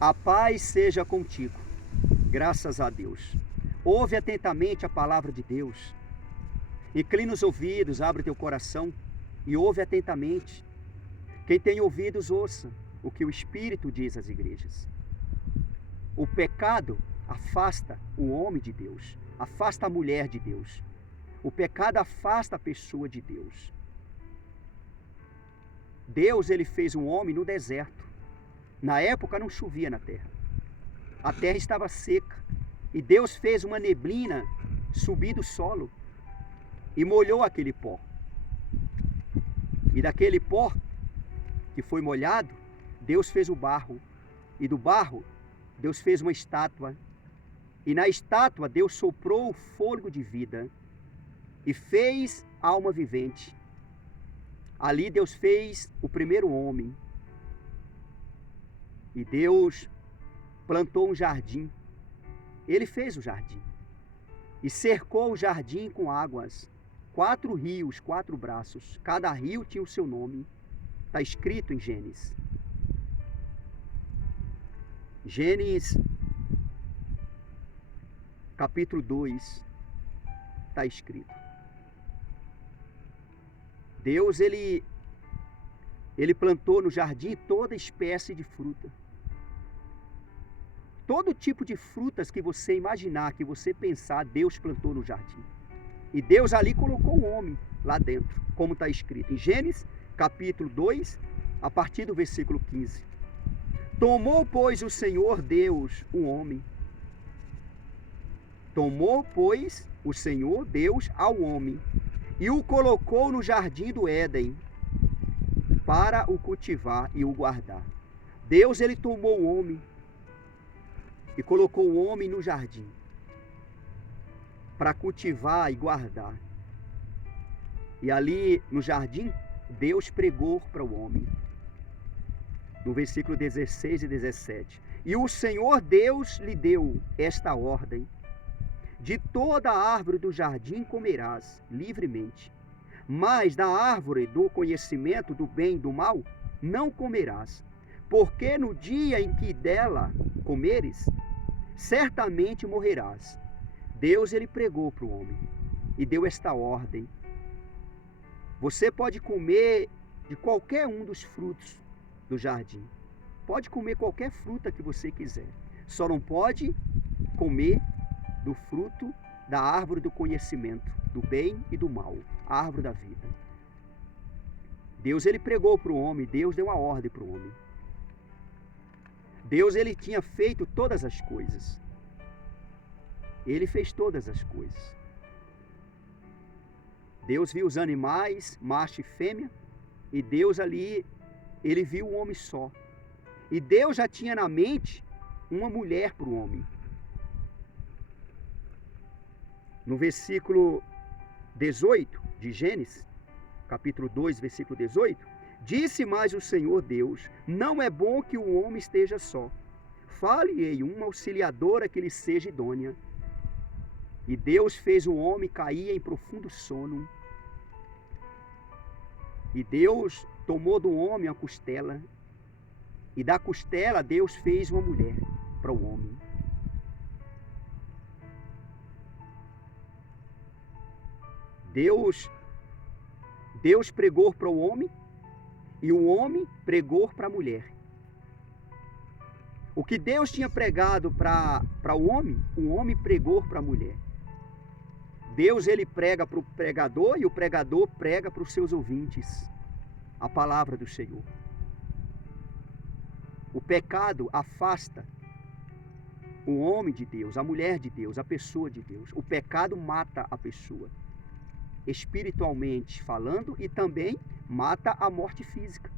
A paz seja contigo. Graças a Deus. Ouve atentamente a palavra de Deus. Inclina os ouvidos, abre teu coração e ouve atentamente. Quem tem ouvidos, ouça o que o Espírito diz às igrejas. O pecado afasta o homem de Deus, afasta a mulher de Deus. O pecado afasta a pessoa de Deus. Deus, ele fez um homem no deserto. Na época não chovia na terra. A terra estava seca. E Deus fez uma neblina subir do solo e molhou aquele pó. E daquele pó que foi molhado, Deus fez o barro. E do barro, Deus fez uma estátua. E na estátua, Deus soprou o fôlego de vida e fez alma vivente. Ali Deus fez o primeiro homem. E Deus plantou um jardim. Ele fez o jardim. E cercou o jardim com águas. 4 rios, 4 braços. Cada rio tinha o seu nome. Está escrito em Gênesis. Gênesis, capítulo 2, está escrito. Deus, ele plantou no jardim toda espécie de fruta. Todo tipo de frutas que você imaginar, que você pensar, Deus plantou no jardim. E Deus ali colocou o homem lá dentro, como está escrito em Gênesis, capítulo 2, a partir do versículo 15. Tomou, pois, o Senhor Deus o homem. Tomou, pois, o Senhor Deus ao homem e o colocou no jardim do Éden para o cultivar e o guardar. Deus, ele tomou o homem e colocou o homem no jardim para cultivar e guardar. E ali no jardim, Deus pregou para o homem. No versículo 16 e 17. E o Senhor Deus lhe deu esta ordem: de toda a árvore do jardim comerás livremente, mas da árvore do conhecimento do bem e do mal não comerás, porque no dia em que dela comeres, certamente morrerás. Deus, ele pregou para o homem e deu esta ordem: você pode comer de qualquer um dos frutos do jardim. Pode comer qualquer fruta que você quiser. Só não pode comer do fruto da árvore do conhecimento, do bem e do mal, a árvore da vida. Deus, ele pregou para o homem, Deus deu uma ordem para o homem. Deus, ele tinha feito todas as coisas. Ele fez todas as coisas. Deus viu os animais, macho e fêmea, e Deus ali, ele viu o homem só. E Deus já tinha na mente uma mulher para o homem. No versículo 18 de Gênesis, capítulo 2, versículo 18, disse mais o Senhor Deus: não é bom que o homem esteja só. Fale-ei uma auxiliadora que lhe seja idônea. E Deus fez o homem cair em profundo sono. E Deus tomou do homem a costela. E da costela Deus fez uma mulher para o homem. Deus pregou para o homem e o homem pregou para a mulher. O que Deus tinha pregado para o homem pregou para a mulher. Deus, ele prega para o pregador e o pregador prega para os seus ouvintes a palavra do Senhor. O pecado afasta o homem de Deus, a mulher de Deus, a pessoa de Deus. O pecado mata a pessoa, espiritualmente falando, e também mata a morte física.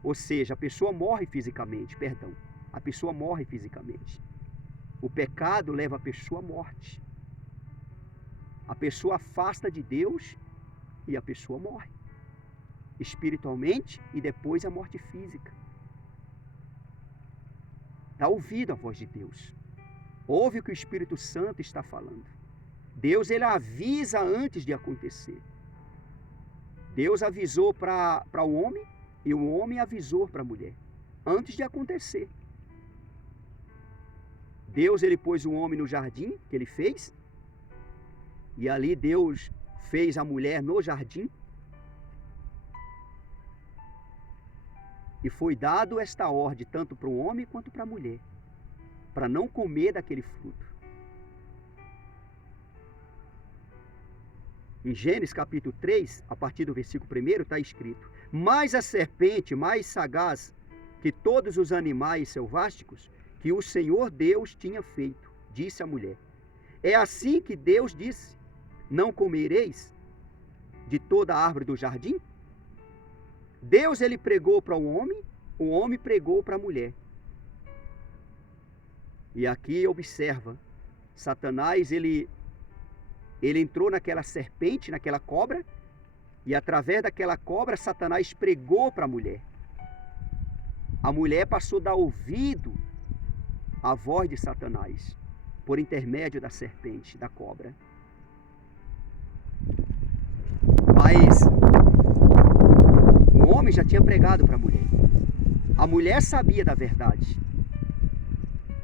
Ou seja, a pessoa morre fisicamente, a pessoa morre fisicamente. O pecado leva a pessoa à morte. A pessoa afasta de Deus e a pessoa morre espiritualmente e depois a morte física. Dá ouvido à voz de Deus. Ouve o que o Espírito Santo está falando. Deus, ele avisa antes de acontecer. Deus avisou para o homem e o homem avisou para a mulher antes de acontecer. Deus ele pôs o homem no jardim que ele fez, e ali Deus fez a mulher no jardim, e foi dado esta ordem tanto para o homem quanto para a mulher, para não comer daquele fruto. Em Gênesis capítulo 3, a partir do versículo 1, está escrito: mas a serpente, mais sagaz que todos os animais selváticos que o Senhor Deus tinha feito, disse à mulher: é assim que Deus disse: não comereis de toda a árvore do jardim? Deus ele pregou para o homem pregou para a mulher. E aqui observa, Satanás ele entrou naquela serpente, naquela cobra, e através daquela cobra Satanás pregou para a mulher. A mulher passou a dar ouvido à voz de Satanás, por intermédio da serpente, da cobra. Mas o homem já tinha pregado para a mulher. A mulher sabia da verdade.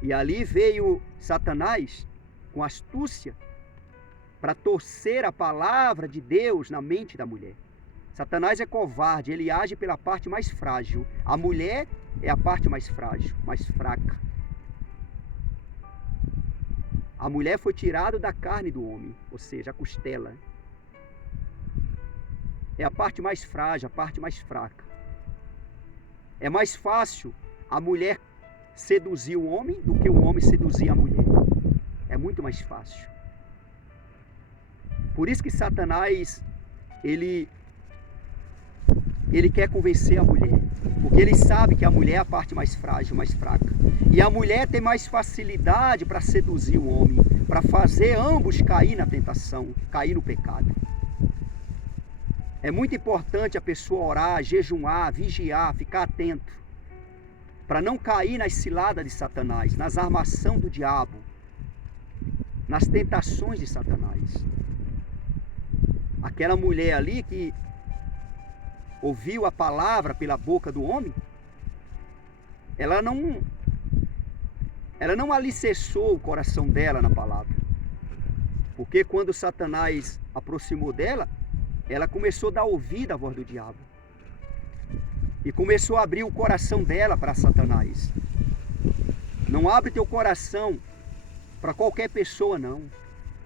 E ali veio Satanás com astúcia para torcer a palavra de Deus na mente da mulher. Satanás é covarde, ele age pela parte mais frágil. A mulher é a parte mais frágil, mais fraca. A mulher foi tirada da carne do homem, ou seja, a costela. É a parte mais frágil, a parte mais fraca. É mais fácil a mulher seduzir o homem do que o homem seduzir a mulher. É muito mais fácil. Por isso que Satanás, ele quer convencer a mulher. Porque ele sabe que a mulher é a parte mais frágil, mais fraca. E a mulher tem mais facilidade para seduzir o homem, para fazer ambos cair na tentação, cair no pecado. É muito importante a pessoa orar, jejuar, vigiar, ficar atento, para não cair nas ciladas de Satanás, nas armações do diabo, nas tentações de Satanás. Aquela mulher ali que ouviu a palavra pela boca do homem, ela não alicerçou o coração dela na palavra. Porque quando Satanás aproximou dela, ela começou a dar ouvido à voz do diabo. E começou a abrir o coração dela para Satanás. Não abre teu coração para qualquer pessoa, não.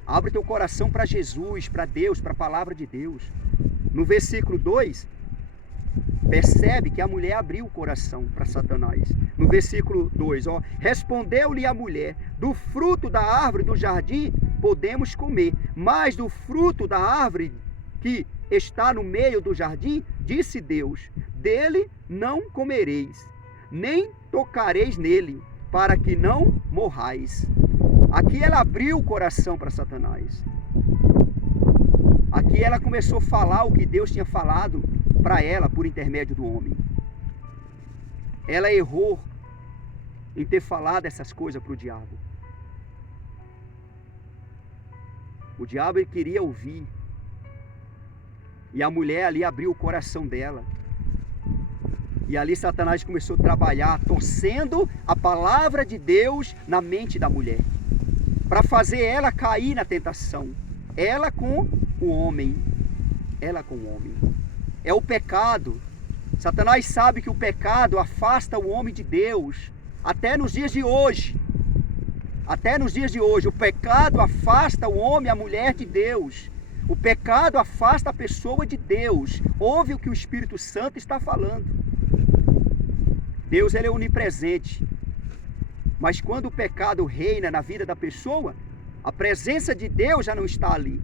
Abre teu coração para Jesus, para Deus, para a palavra de Deus. No versículo 2, percebe que a mulher abriu o coração para Satanás. No versículo 2, respondeu-lhe a mulher: do fruto da árvore do jardim podemos comer, mas do fruto da árvore que está no meio do jardim, disse Deus: dele não comereis, nem tocareis nele, para que não morrais. Aqui ela abriu o coração para Satanás. Aqui ela começou a falar o que Deus tinha falado para ela por intermédio do homem. Ela errou em ter falado essas coisas para o diabo. O diabo ele queria ouvir. E a mulher ali abriu o coração dela. E ali Satanás começou a trabalhar, torcendo a palavra de Deus na mente da mulher, para fazer ela cair na tentação. Ela com o homem. Ela com o homem. É o pecado. Satanás sabe que o pecado afasta o homem de Deus. Até nos dias de hoje. Até nos dias de hoje. O pecado afasta o homem e a mulher de Deus. O pecado afasta a pessoa de Deus. Ouve o que o Espírito Santo está falando. Deus ele é onipresente. Mas quando o pecado reina na vida da pessoa, a presença de Deus já não está ali.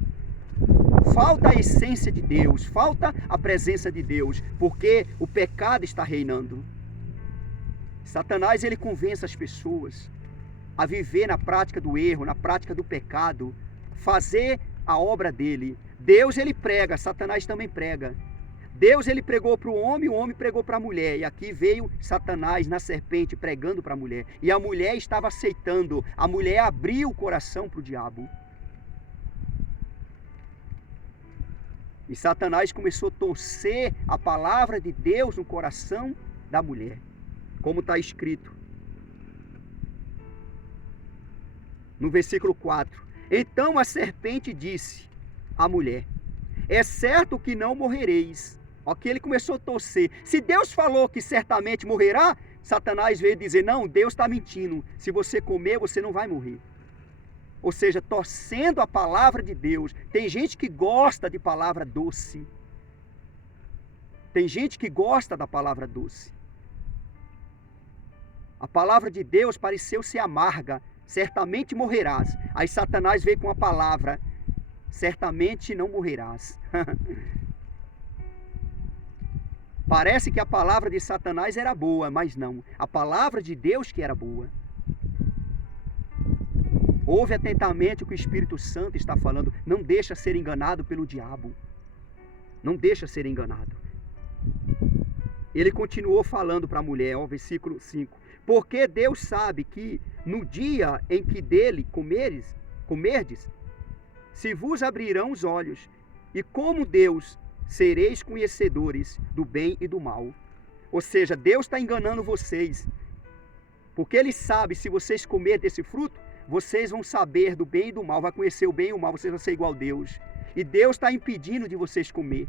Falta a essência de Deus, falta a presença de Deus, porque o pecado está reinando. Satanás ele convence as pessoas a viver na prática do erro, na prática do pecado, fazer a obra dele. Deus ele prega, Satanás também prega. Deus ele pregou para o homem pregou para a mulher. E aqui veio Satanás na serpente pregando para a mulher. E a mulher estava aceitando. A mulher abriu o coração para o diabo. E Satanás começou a torcer a palavra de Deus no coração da mulher. Como está escrito. no versículo 4. Então a serpente disse à mulher: é certo que não morrereis. Ok, ele começou a torcer. Se Deus falou que certamente morrerá, Satanás veio dizer: não, Deus está mentindo. Se você comer, você não vai morrer. Ou seja, torcendo a palavra de Deus. Tem gente que gosta de palavra doce. Tem gente que gosta da palavra doce. A palavra de Deus pareceu ser amarga. Certamente morrerás. Aí Satanás veio com a palavra: certamente não morrerás. Parece que a palavra de Satanás era boa, mas não. A palavra de Deus que era boa. Ouve atentamente o que o Espírito Santo está falando. Não deixa ser enganado pelo diabo. Não deixa ser enganado. Ele continuou falando para a mulher, ó, versículo 5. Porque Deus sabe que no dia em que dele comerdes, se vos abrirão os olhos, e como Deus sereis conhecedores do bem e do mal. Ou seja, Deus está enganando vocês, porque Ele sabe, se vocês comerem desse fruto, vocês vão saber do bem e do mal, vai conhecer o bem e o mal, vocês vão ser igual a Deus. E Deus está impedindo de vocês comer.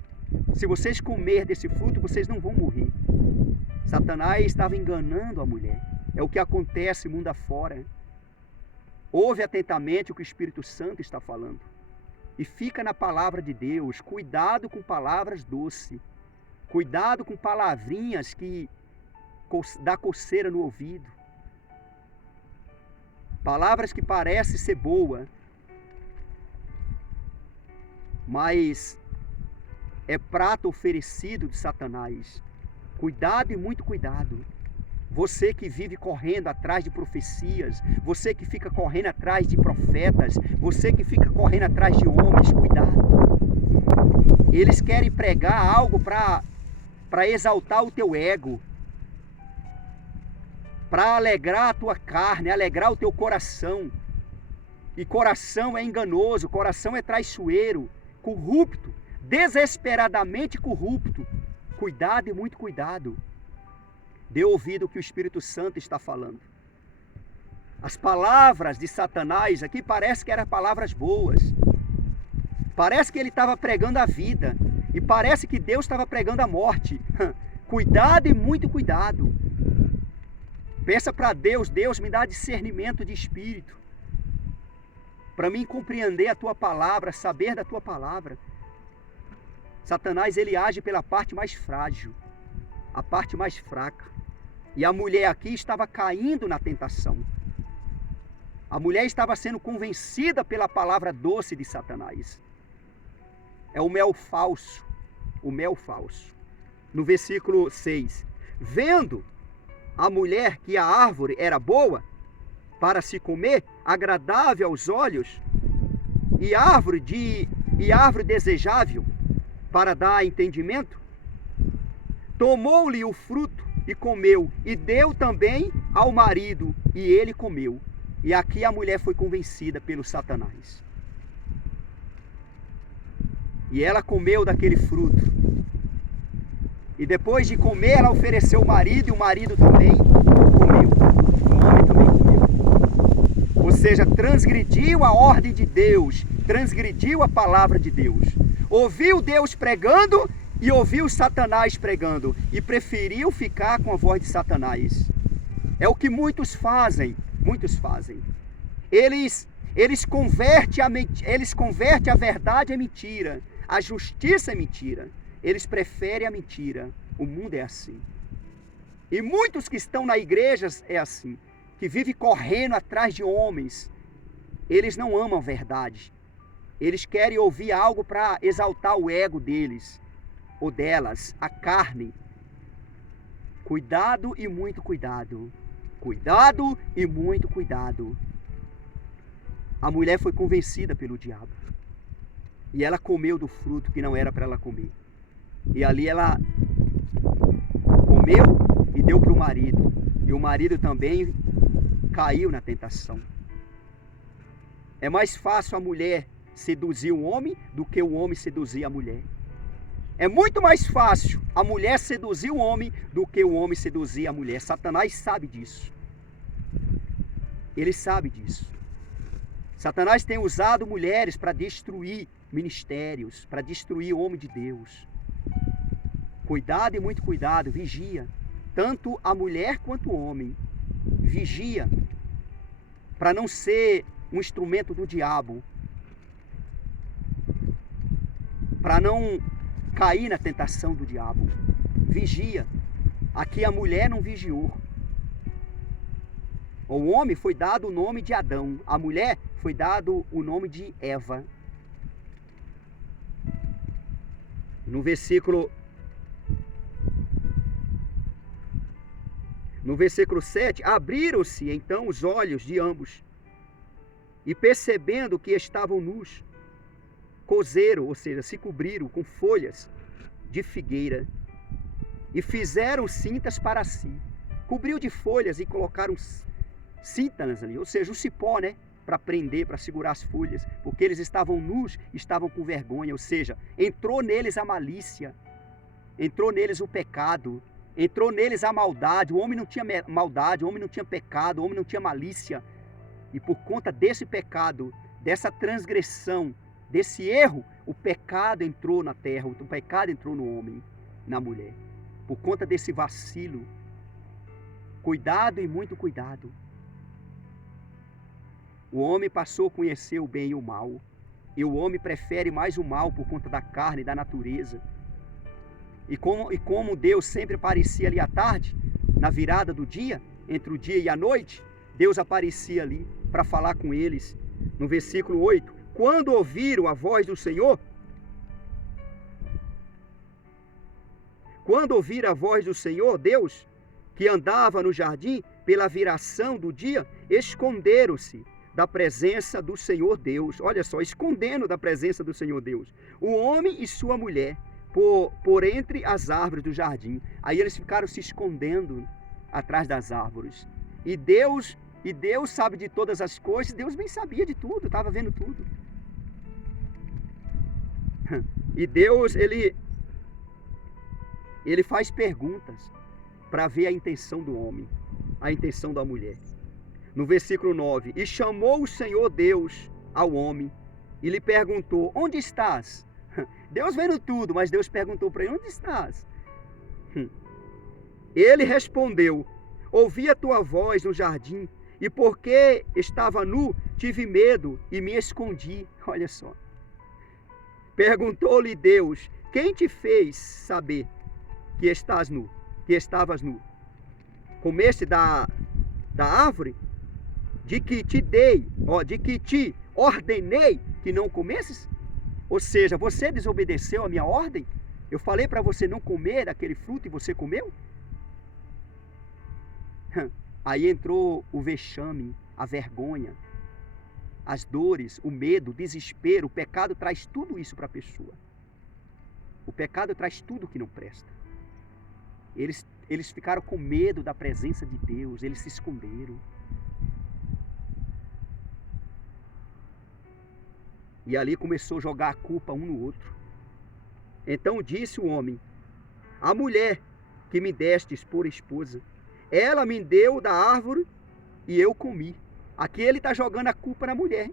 Se vocês comerem desse fruto, vocês não vão morrer. Satanás estava enganando a mulher. É o que acontece mundo afora. Ouve atentamente o que o Espírito Santo está falando. E fica na palavra de Deus. Cuidado com palavras doces. Cuidado com palavrinhas que dá coceira no ouvido. Palavras que parecem ser boas, mas é prato oferecido de Satanás. Cuidado e muito cuidado. Você que vive correndo atrás de profecias, você que fica correndo atrás de profetas, você que fica correndo atrás de homens, cuidado. Eles querem pregar algo para exaltar o teu ego, para alegrar a tua carne, alegrar o teu coração. E coração é enganoso, coração é traiçoeiro, corrupto, desesperadamente corrupto. Cuidado e muito cuidado. Dê ouvido ao que o Espírito Santo está falando. As palavras de Satanás aqui parece que eram palavras boas. Parece que ele estava pregando a vida. E parece que Deus estava pregando a morte. Cuidado e muito cuidado. Peça para Deus: Deus, me dá discernimento de espírito, para mim compreender a tua palavra, saber da tua palavra. Satanás, ele age pela parte mais frágil, a parte mais fraca. E a mulher aqui estava caindo na tentação. A mulher estava sendo convencida pela palavra doce de Satanás. É o mel falso, o mel falso. No versículo 6. Vendo a mulher que a árvore era boa para se comer, agradável aos olhos, e árvore desejável para dar entendimento, tomou-lhe o fruto e comeu, e deu também ao marido, e ele comeu. E aqui a mulher foi convencida pelo Satanás. E ela comeu daquele fruto. E depois de comer, ela ofereceu ao marido, e o marido também comeu. O homem também comeu. Ou seja, transgrediu a ordem de Deus, transgrediu a palavra de Deus. Ouviu Deus pregando e ouviu Satanás pregando, e preferiu ficar com a voz de Satanás. É o que muitos fazem, muitos fazem. Eles convertem a verdade em mentira, a justiça é mentira. Eles preferem a mentira. O mundo é assim. E muitos que estão na igreja é assim, que vivem correndo atrás de homens. Eles não amam a verdade. Eles querem ouvir algo para exaltar o ego deles ou delas, a carne. Cuidado e muito cuidado. Cuidado e muito cuidado. A mulher foi convencida pelo diabo. E ela comeu do fruto que não era para ela comer. E ali ela comeu e deu para o marido. E o marido também caiu na tentação. É mais fácil a mulher seduzir o homem do que o homem seduzir a mulher. É muito mais fácil a mulher seduzir o homem do que o homem seduzir a mulher. Satanás sabe disso. Ele sabe disso. Satanás tem usado mulheres para destruir ministérios, para destruir o homem de Deus. Cuidado e muito cuidado, vigia. Tanto a mulher quanto o homem. Vigia para não ser um instrumento do diabo. Para não cair na tentação do diabo. Vigia. Aqui a mulher não vigiou. O homem foi dado o nome de Adão. A mulher foi dado o nome de Eva. No versículo 7, abriram-se então os olhos de ambos, e percebendo que estavam nus, coseram, ou seja, se cobriram com folhas de figueira, e fizeram cintas para si. Cobriu de folhas e colocaram cintas ali, ou seja, um cipó, né? Para prender, para segurar as folhas, porque eles estavam nus, estavam com vergonha, ou seja, entrou neles a malícia, entrou neles o pecado, entrou neles a maldade. O homem não tinha maldade, o homem não tinha pecado, o homem não tinha malícia, e por conta desse pecado, dessa transgressão, desse erro, o pecado entrou na terra, o pecado entrou no homem, na mulher, por conta desse vacilo. Cuidado e muito cuidado. O homem passou a conhecer o bem e o mal. E o homem prefere mais o mal por conta da carne e da natureza. E como Deus sempre aparecia ali à tarde, na virada do dia, entre o dia e a noite, Deus aparecia ali para falar com eles. No versículo 8, quando ouviram a voz do Senhor, Deus, que andava no jardim pela viração do dia, esconderam-se da presença do Senhor Deus. Olha só, escondendo da presença do Senhor Deus, o homem e sua mulher, por entre as árvores do jardim. Aí eles ficaram se escondendo atrás das árvores. E Deus sabe de todas as coisas. Deus bem sabia de tudo, estava vendo tudo. E Deus, ele faz perguntas para ver a intenção do homem, a intenção da mulher. No versículo 9, e chamou o Senhor Deus ao homem e lhe perguntou, onde estás? Deus vendo tudo, mas Deus perguntou para ele, onde estás? Ele respondeu, ouvi a tua voz no jardim, e porque estava nu, tive medo e me escondi. Olha só. Perguntou-lhe Deus, quem te fez saber que estavas nu? Comeste da árvore de que te ordenei que não comesses? Ou seja, você desobedeceu a minha ordem? Eu falei para você não comer daquele fruto e você comeu? Aí entrou o vexame, a vergonha, as dores, o medo, o desespero. O pecado traz tudo isso para a pessoa. O pecado traz tudo que não presta. Eles ficaram com medo da presença de Deus, eles se esconderam. E ali começou a jogar a culpa um no outro. Então disse o homem, a mulher que me destes por esposa, ela me deu da árvore e eu comi. Aqui ele está jogando a culpa na mulher.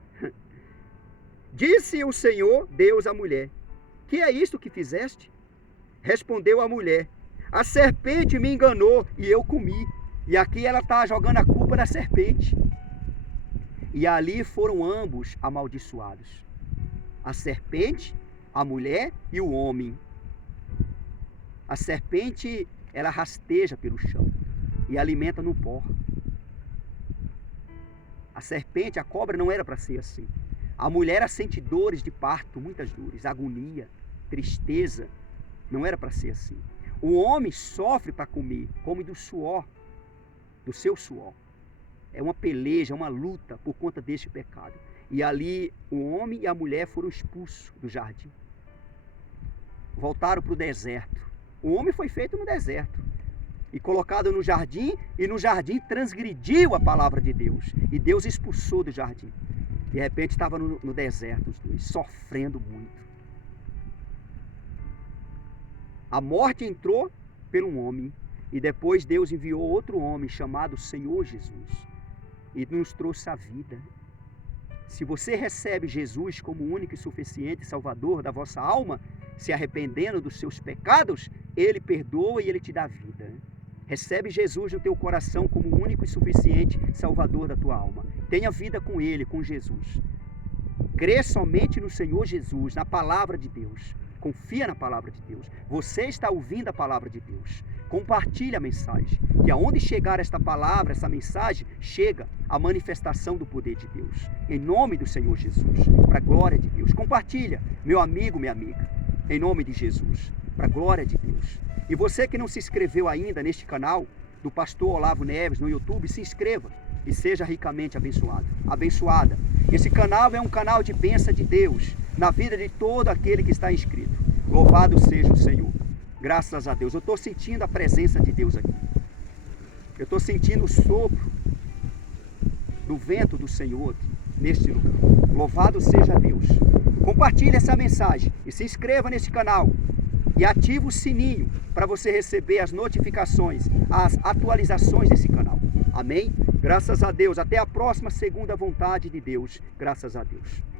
Disse o Senhor Deus à mulher, que é isto que fizeste? Respondeu a mulher, a serpente me enganou e eu comi. E aqui ela está jogando a culpa na serpente. E ali foram ambos amaldiçoados. A serpente, a mulher e o homem. A serpente, ela rasteja pelo chão e alimenta no pó. A serpente, a cobra não era para ser assim. A mulher sente dores de parto, muitas dores, agonia, tristeza. Não era para ser assim. O homem sofre para comer, come do suor, do seu suor. É uma peleja, uma luta por conta deste pecado. E ali o homem e a mulher foram expulsos do jardim. Voltaram para o deserto. O homem foi feito no deserto e colocado no jardim, e no jardim transgrediu a palavra de Deus. E Deus expulsou do jardim. De repente estava no deserto os dois, sofrendo muito. A morte entrou pelo homem, e depois Deus enviou outro homem chamado Senhor Jesus, e nos trouxe a vida. Se você recebe Jesus como único e suficiente Salvador da vossa alma, se arrependendo dos seus pecados, Ele perdoa e Ele te dá vida. Recebe Jesus no teu coração como único e suficiente Salvador da tua alma. Tenha vida com Ele, com Jesus. Crê somente no Senhor Jesus, na palavra de Deus. Confia na palavra de Deus. Você está ouvindo a palavra de Deus. Compartilhe a mensagem. Que aonde chegar esta palavra, essa mensagem, chega a manifestação do poder de Deus. Em nome do Senhor Jesus. Para a glória de Deus. Compartilha, meu amigo, minha amiga. Em nome de Jesus. Para a glória de Deus. E você que não se inscreveu ainda neste canal, do Pastor Olavo Neves, no YouTube, se inscreva. E seja ricamente abençoado. Abençoada. Esse canal é um canal de bênção de Deus na vida de todo aquele que está inscrito. Louvado seja o Senhor. Graças a Deus. Eu estou sentindo a presença de Deus aqui. Eu estou sentindo o sopro do vento do Senhor aqui, neste lugar. Louvado seja Deus. Compartilhe essa mensagem e se inscreva nesse canal. E ative o sininho para você receber as notificações, as atualizações desse canal. Amém? Graças a Deus. Até a próxima segunda vontade de Deus. Graças a Deus.